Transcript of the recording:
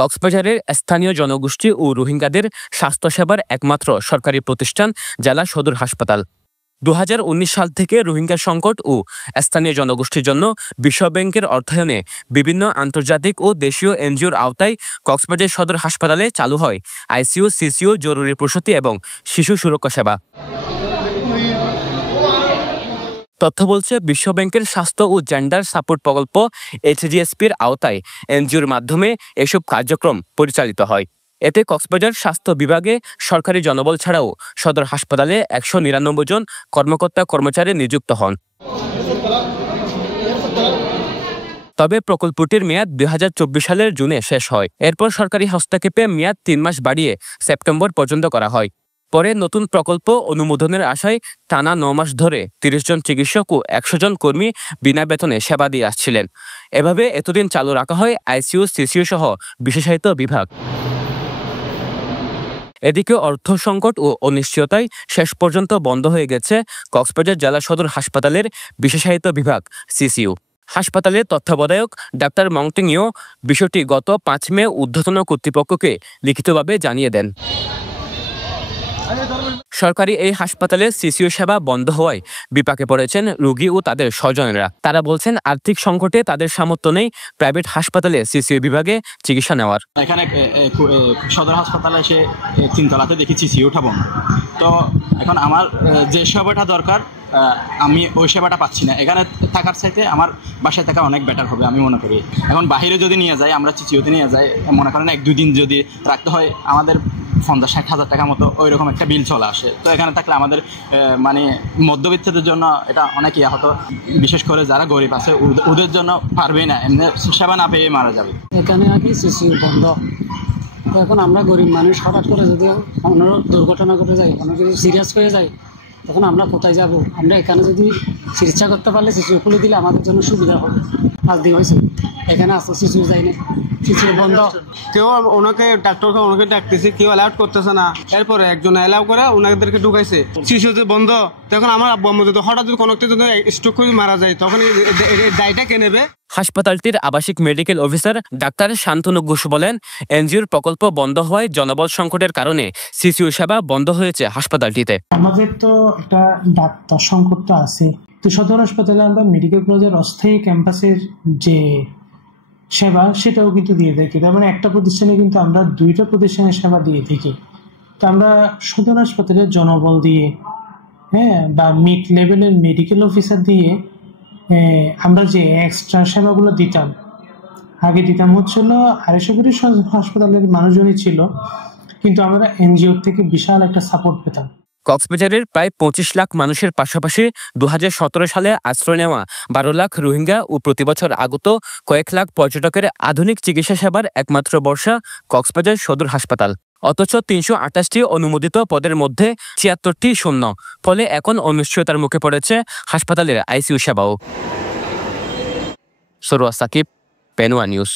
কক্সবাজারের স্থানীয় জনগোষ্ঠী ও রোহিঙ্গাদের স্বাস্থ্যসেবার একমাত্র সরকারি প্রতিষ্ঠান জেলা সদর হাসপাতাল। 2019 সাল থেকে রোহিঙ্গা সংকট ও স্থানীয় জনগোষ্ঠীর জন্য বিশ্বব্যাংকের অর্থায়নে বিভিন্ন আন্তর্জাতিক ও দেশীয় এনজিওর আওতায় কক্সবাজার সদর হাসপাতালে চালু হয় আইসিইউ, সিসিইউ, জরুরি প্রসূতি এবং শিশু সুরক্ষা সেবা। তথ্য বলছে, বিশ্বব্যাংকের স্বাস্থ্য ও জেন্ডার সাপোর্ট প্রকল্প HGSPর আওতায় এনজিওর মাধ্যমে এসব কার্যক্রম পরিচালিত হয়। এতে কক্সবাজার স্বাস্থ্য বিভাগে সরকারি জনবল ছাড়াও সদর হাসপাতালে 199 জন কর্মকর্তা কর্মচারী নিযুক্ত হন। তবে প্রকল্পটির মেয়াদ 2024 সালের জুনে শেষ হয়। এরপর সরকারি হস্তক্ষেপে মেয়াদ 3 মাস বাড়িয়ে সেপ্টেম্বর পর্যন্ত করা হয়। পরে নতুন প্রকল্প অনুমোদনের আশায় টানা 9 মাস ধরে 30 জন চিকিৎসক ও 100 জন কর্মী বিনা বেতনে সেবা দিয়ে আসছিলেন। এভাবে এতদিন চালু রাখা হয় আইসিইউ, সিসিইউ সহ বিশেষায়িত বিভাগ। এদিকে অর্থ সংকট ও অনিশ্চয়তায় শেষ পর্যন্ত বন্ধ হয়ে গেছে কক্সবাজার জেলা সদর হাসপাতালের বিশেষায়িত বিভাগ সিসিইউ। হাসপাতালের তত্ত্বাবধায়ক ডাক্তার মংটিংও বিষয়টি গত 5 মে ঊর্ধ্বতন কর্তৃপক্ষকে লিখিতভাবে জানিয়ে দেন। সরকারি এই হাসপাতালে সিসিইউ সেবা বন্ধ হওয়ায় বিপাকে পড়েছেন রোগী ও তাদের স্বজনেরা। তারা বলছেন, আর্থিক সংকটে তাদের সামর্থ্য নেই প্রাইভেট হাসপাতালে সিসিইউ বিভাগে চিকিৎসা নেওয়ার। এখানে সদর হাসপাতালে এসে 3 তলাতে দেখি সিসিইউটা বন্ধ। তো এখন আমার যে সেবাটা দরকার আমি ওই সেবাটা পাচ্ছি না। এখানে থাকার চাইতে আমার বাসায় থাকা অনেক বেটার হবে আমি মনে করি। এখন বাহিরে যদি নিয়ে যাই, আমরা সিসিইউতে নিয়ে যাই, মনে করেন 1-2 দিন যদি রাখতে হয়, আমাদের 50-60 হাজার টাকা মতো ওই রকম একটা বিল চলে আসে। তো এখানে থাকলে আমাদের মানে মধ্যবিত্তদের জন্য এটা অনেক ইয়া হতো, বিশেষ করে যারা গরিব আছে ওদের জন্য পারবেই না, এমনি সেবা না পেয়ে মারা যাবে। এখানে আর কি সিসিইউ বন্ধ। তো এখন আমরা গরিব মানুষ, হঠাৎ করে যদি কোনো দুর্ঘটনা ঘটে যায়, কোনো কিছু সিরিয়াস হয়ে যায়, তখন আমরা কোথায় যাব? আমরা এখানে যদি চিকিৎসা করতে পারলে সিসিইউ খুলে দিলে আমাদের জন্য সুবিধা হবে। আজ দিন হয়েছে এখানে আসতে সিসিইউ যাই না, সিসিইউ বন্ধ। কেউ ওনাকে ডাক্তারকে ওনাকে ডাকতেছে, কেউ অ্যালাউড করতেছে না। এরপরে একজন অ্যালাউ করে ওনাদেরকে ঢুকাইছে, সিসিইউ বন্ধ। তখন আমার আব্বু আম্মু যদি হঠাৎ যদি কোনো যদি স্ট্রোক করে মারা যায়, তখন দায়টা কে নেবে? হাসপাতালটির আবাসিক medical officer doctor Shantanu Ghosh বলেন, এনজিওর প্রকল্প বন্ধ হওয়ায় জনবল সংকটের কারণে সিসিইউ সেবা বন্ধ হয়েছে হাসপাতালটিতে। আমাদের তো একটা ডাক্তার সংকট তো আছে। তো সদর হাসপাতালে আমরা মেডিকেল কলেজের অস্থায়ী ক্যাম্পাসের যে সেবা সেটাও কিন্তু দিয়ে থাকি। তার মানে একটা প্রতিষ্ঠানে কিন্তু আমরা 2টা প্রতিষ্ঠানের সেবা দিয়ে থাকি। তো আমরা সদর হাসপাতালের জনবল দিয়ে বা মিড লেভেলের মেডিকেল অফিসার দিয়ে আমরা যে এক্সট্রা সেবাগুলো দিতাম, আগে দিতাম হচ্ছিল আড়াইশোপুরি হাসপাতালের মানুষজনই ছিল, কিন্তু আমরা এনজিওর থেকে বিশাল একটা সাপোর্ট পেতাম। কক্সবাজারের প্রায় 25 লাখ মানুষের পাশাপাশি 2017 সালে আশ্রয় নেওয়া 12 লাখ রোহিঙ্গা ও প্রতিবছর আগত কয়েক লাখ পর্যটকের আধুনিক চিকিৎসা সেবার একমাত্র ভরসা কক্সবাজার সদর হাসপাতাল। অথচ 328টি অনুমোদিত পদের মধ্যে 76টি শূন্য। ফলে এখন অনিশ্চয়তার মুখে পড়েছে হাসপাতালের আইসিইউ সেবাও। সরোয়া সাকিব, পেনুয়া নিউজ।